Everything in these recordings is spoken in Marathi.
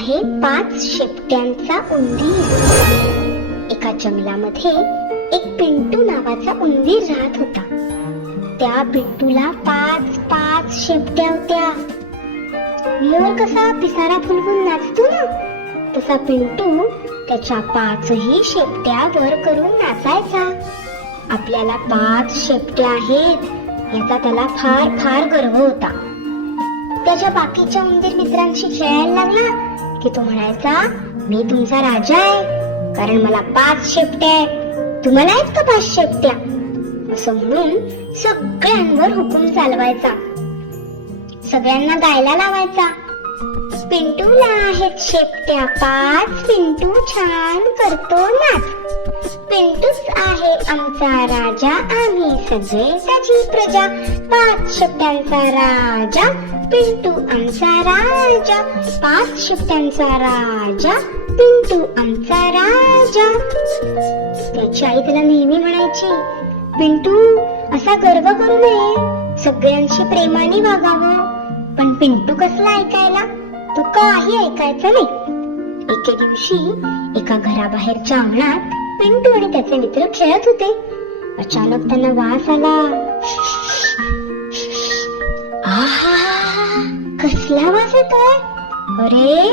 आहे 5 शेपट्यांचा उंदीर. एका जंगलामध्ये एक पिंटू नावाचा उंदीर राहत होता. त्या पिंटूला 5 शेपट्या होत्या. मोर कसा पिसारा फुलवून नाचतो ना, तसा पिंटू त्याच्या 5ही शेपट्या वर करून नाचायचा. आपल्याला 5 शेपट्या आहेत याचा त्याला फार फार गर्व होता. त्याच्या बाकीच्या उंदीर मित्रांशी खेळायला लागला की तो म्हणायचा, मी तुमचा राजा आहे कारण मला 5 शेपट्या आहेत. तुम्हाला आहेत का 5 शेपट्या? असं म्हणून सगळ्यांवर हुकूम चालवायचा, सगळ्यांना गायला लावायचा. पिंटूला आहेत शेपट्या 5, पिंटू छान करतो नाच. पिंटूच आहे आमचा राजा, आम्ही सगळे त्याची प्रजा. 5 शेपट्यांचा राजा, पिंटू आमचा राजा. 5 शेपट्यांचा राजा, पिंटू आमचा राजा. त्याची आई त्याला नेहमी म्हणायची, पिंटू असा गर्व करू नये, सगळ्यांशी प्रेमाने वागावं. पण पिंटू कसला ऐकायला, तो काही ऐकायचा नाही. एके दिवशी एका घराबाहेरच्या अंगणात पिंटू आणि त्याचे मित्र खेळत होते. अचानक त्यांना वास आला. आहा, कसला वास येतोय? अरे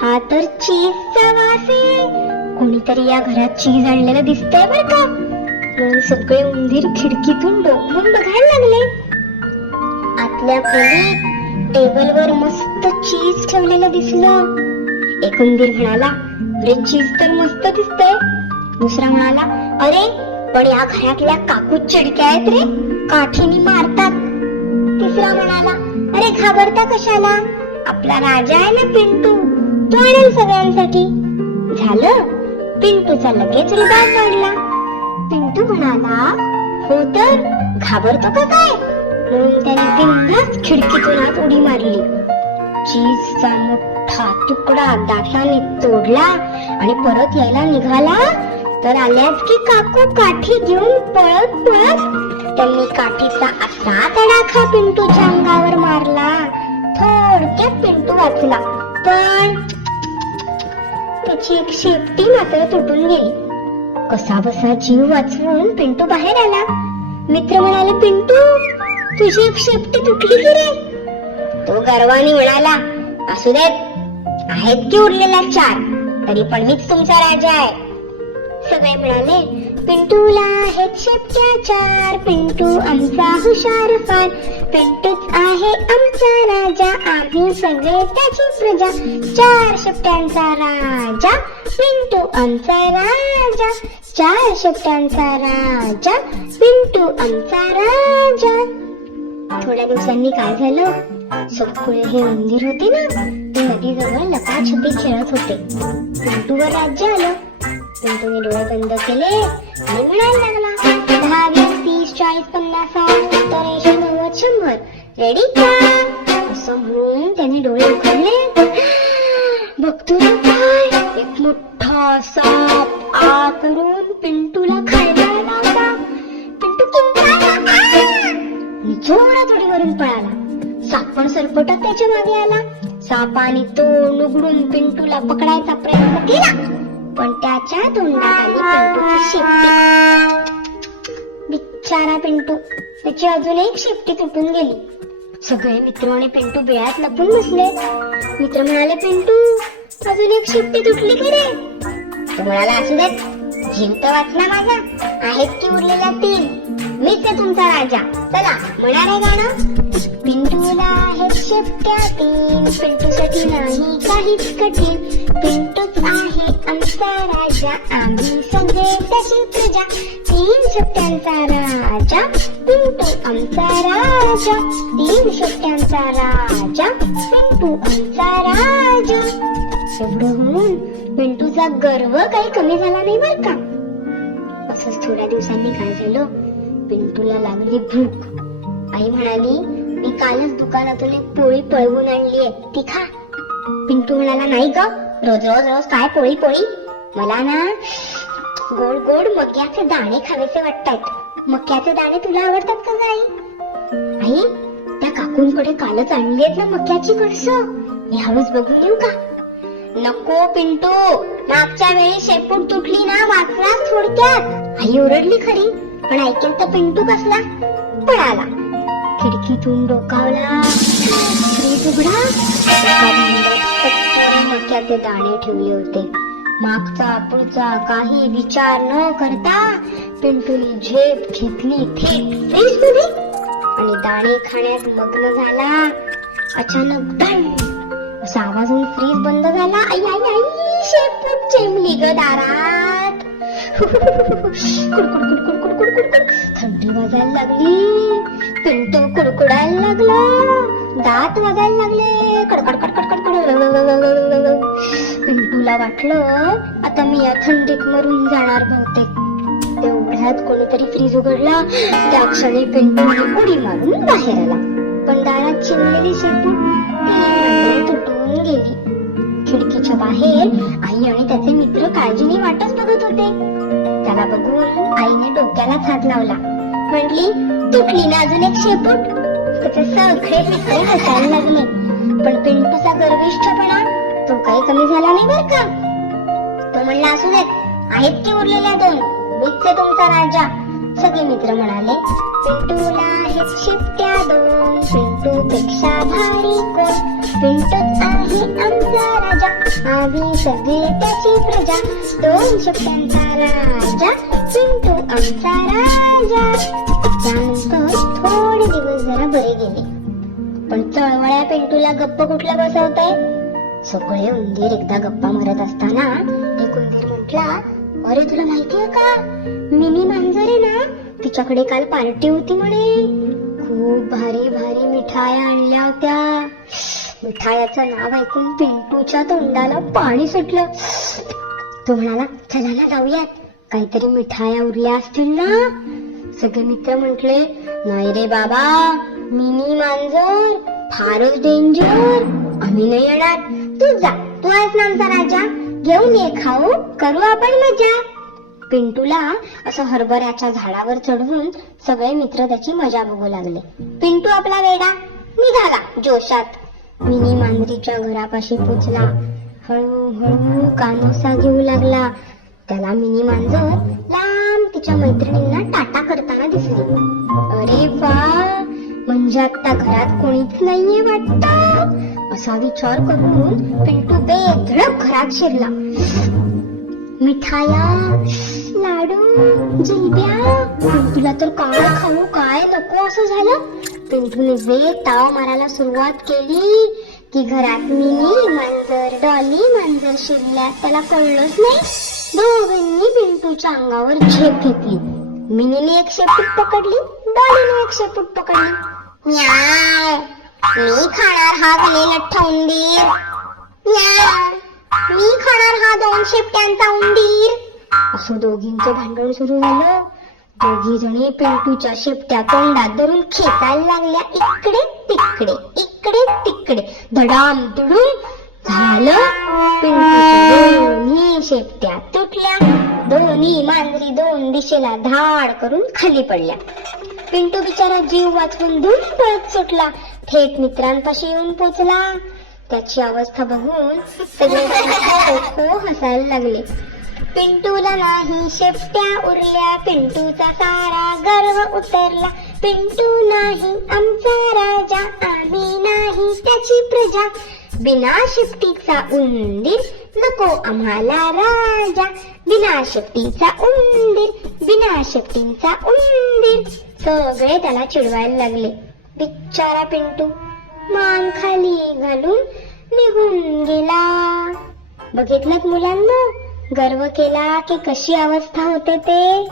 हा तर चीजचा वास आहे. कोणीतरी या घरात चीज आणलेलं दिसतंय बर का. म्हणून सगळे उंदीर खिडकीतून डोकावून बघायला लागले. आतल्या खोलीत टेबलवर मस्त चीज ठेवलेलं दिसलं. एक उंदीर म्हणाला, अरे चीज तर मस्त दिसतंय. दुसरा म्हणाला, अरे पण या घरातल्या काकू चिडक्या आहेत रे, काठीने मारतात. तिसरा म्हणाला, अरे घाबरता कशाला, आपला राजा आहे ना पिंटू, तो आणेल सगळ्यांसाठी. झालं, पिंटूचा लगेच हृदय पडला. पिंटू म्हणाला, हो तर घाबरतो का काय? म्हणून त्याने बिनधास्त खिडकीतून आत उडी मारली. चीजचा मोठा तुकडा दाताने तोडला आणि परत यायला निघाला तर आल्याच की काकू काठी घेऊन पळत पळत त्यांनी काठीचा असा तडाखा पिंटूच्या अंगावर मारला. थोडक्यात पिंटू वाचला, पण त्याची एक शेपटी मात्र तुटून गेली. कसा बसा जीव वाचवून पिंटू बाहेर आला. मित्र म्हणाले, पिंटू तुझी एक शेपटी तुटली की रे? तो गर्वाने म्हणाला, असू देत, आहेत की उरलेल्या 4, तरी पण मीच तुमचा राजा आहे. सगळे म्हणाले, पिंटूला आहेत शेपट्या 4, पिंटू आमचा हुशार फार. पिंटूच आहे आमचा राजा, आम्ही सगळे त्याची प्रजा. 4 शेपट्यांचा राजा, पिंटू आमचा राजा. 4 शेपट्यांचा राजा, पिंटू आमचा राजा. थोड्या दिवसांनी काय झालं, सगळे हे उंदीर होते ना, ते नदीजवळ लपाछपी खेळत होते. पिंटूवर राज्य आलं. पिंटूने डोळे बंद केले आणि म्हणायला लागला, 10, 20, 30, 40, 50, 60, 70, 80, 90, 100. रेडी का? असं म्हणून त्याने डोळे उघडले. बघतो ना काय, एक मोठा साप आतून पिंटूला खायला आला होता. पिंटू किंचाळला आणि जोरात उडीवरून पळाला. साप पण सरपटत त्याच्या मागे आला. सापाने तोंड उघडून पिंटूला पकडायचा प्रयत्न केला, पण त्याच्या तोंडात आली पिंटूची शेपटी. बिचारा पिंटू, त्याची अजून एक शेपटी तुटून गेली. सगळे मित्र आणि पिंटू बिळात लपून बसले. मित्र म्हणाले, पिंटू अजून एक शेपटी तुटली की रे? तो म्हणाला, असू देत, जीव तर वाचला माझा, आहेत की उरलेल्या 3, मीच आहे तुमचा राजा. चला म्हणा रे गाणं. पिंटूला आहेत शेपट्या 3, पिंटूसाठी नाही काहीच कठीण. पिंटूच आहे आमचा राजा, आम्ही सगळे त्याची प्रजा. 3 शेपट्यांचा राजा, पिंटू आमचा राजा. 3 शेपट्यांचा राजा, पिंटू आमचा राजा. एवढं होऊन पिंटूचा गर्व काही कमी झाला नाही बर का. असंच थोड्या दिवसांनी काय झालं, पिंटूला लागली भूक. आई म्हणाली, मी कालच दुकानातून एक पोळी पळवून आणलीये, ती खा. पिंटू म्हणाला, नाही ग, रोज रोज रोज काय पोळी पोळी, मला ना गोड गोड मक्याचे दाणे खावेसे वाटतायत. मक्याचे दाणे तुला आवडतात का आई? आई, त्या काकूंकडे कालच आणली आहेत ना मक्याची कणसं, मी हळूच बघून येऊ का? नको पिंटू, मागच्या वेळी शेपूट तुटली ना वाचलास थोडक्यात. आई ओरडली खरी, पण ऐकेल तर पिंटू कसला पळाला. खिडकीतून डोकावला, फ्रीज उघडा. एका भांड्यात सत्तर मक्याचे दाणे ठेवले होते. मागचा पुढचा काही विचार न करता पिंटूने झेप घेतली थेट फ्रीज मध्ये आणि दाणे खाण्यात मग्न झाला. अचानक धन असा आवाज होऊन फ्रीज बंद झाला. आई आई आई, शेपूट चेंबली ग दारात. कुडकुड कुडकुड कुडकुड कुडकुड थंडी वाजायला लागली. पिंटू कुडकुडायला लागला, दात वाजायला लागले. कडकड कडकड कडकड. पिंटूला वाटलं आता मी या थंडीत मरून जाणार बहुतेक. तेवढ्यात कोणीतरी फ्रीज उघडला. त्या क्षणी पिंटूने उडी मारून बाहेर आला. पण दारात चिमलेली शेपूट तुटून गेली. खिडकीच्या बाहेर आई आणि त्याचे मित्र काळजीने वाटच बघत होते. त्याला बघून आईने डोक्यालाच हात लावला. म्हटली, तुटली ना अजून एक शेपूट. त्याचे सगळे मित्र हसायला लागले. पण पिंटूचा गर्विष्ठपणा तो काही कमी झाला नाही बर का. तो म्हणला, असू देत, आहेत की उरलेल्या दोन, मीच आहे तुमचा राजा. सगळे मित्र म्हणाले, पिंटूला आहेत शिट्ट्या दोन, पिंटू पेक्षा भारी कोण. पिंटूच आहे आमचा राजा, आम्ही सगळे त्याची प्रजा. दोन शिट्ट्यांचा राजा, पिंटू आमचा राजा. त्यानंतर थोडे दिवस जरा बरे गेले. पण चळवळ्या पिंटूला गप्प कुठला बसवताय. सगळे उंदीर एकदा गप्पा मारत असताना एक उंदीर म्हटला, अरे तुला माहितीये का, मिनी मांजर आहे ना, तिच्याकडे काल पार्टी होती म्हणे. खूप भारी भारी मिठाया आणल्या होत्या. मिठायाचं नाव ऐकून पिंटूच्या तोंडाला पाणी सुटलं. तो म्हणाला, चला ना जाऊयात, काहीतरी मिठाया उरल्या असतील ना. सगळे मित्र म्हटले, नाही रे बाबा, मिनी मांजर फारच डेंजर, आम्ही नाही येणार. तू जा, तू आहेस ना आमचा राजा, घेऊन ये खाऊ, करू आपण मजा. पिंटूला असं हरभऱ्याच्या झाडावर चढवून सगळे मित्र त्याची मजा बघू लागले. पिंटू आपला वेडा निघाला जोशात. मिनी मांजरीच्या घरापाशी पोचला. हळूहळू कानोसा घेऊ लागला. त्याला मिनी मांजर लांब तिच्या मैत्रिणींना टाटा करताना दिसली. अरे वा, म्हणजे आता घरात कोणीच नाहीये वाटतं, असा विचार करून पिंटू बेधडक घरात शिरला. मिठाया, लाडू, जिलब्या, पिंटूला तर काय खाऊ काय नको असं झालं. पिंटूने जे ताव मारायला सुरुवात केली की घरात मिनी मांजर, डॉली मांजर शिरल्या. त्याला कळलंच नाही. दोघांनी पिंटूच्या अंगावर झेप घेतली. मिनीने एक शेपूट पकडली, डॉलीने एक शेपूट पकडली. म्याव, मी खाणार हा गले लठ्ठ उंदीर. म्याव, मी खाणार हा दोन शेपट्यांचा उंदीर. असं दोघींचं भांडण सुरू झालं. दोघी जणी पिंटूच्या शेपट्या तोंडात धरून खेचायला लागल्या. इकडे तिकडे, इकडे तिकडे, धडाम दुडूम झालं. पिंटूच्या दोन्ही शेपट्या तुटल्या. दोन्ही मांजरी दोन दिशेला धाड करून खाली पडल्या. पिंटू बिचारा जीव वाचवून धूम पळत सुटला. थेट मित्रांपाशी येऊन पोचला. त्याची अवस्था बघून सगळे हसायला लागले. पिंटूला नाही शेपट्या उरल्या, पिंटूचा सारा गर्व उतरला. पिंटू नाही आमचा राजा, आम्ही नाही त्याची प्रजा. बिना शेपटीचा उंदीर नको आम्हाला राजा. बिना शेपटीचा उंदीर, बिना शेपटीचा उंदीर. सगळे त्याला चिडवायला लागले. बिचारा पिंटू मान खाली घालून निघून गेला. बघितलं मुलांना, गर्व केला की कशी अवस्था होते ते.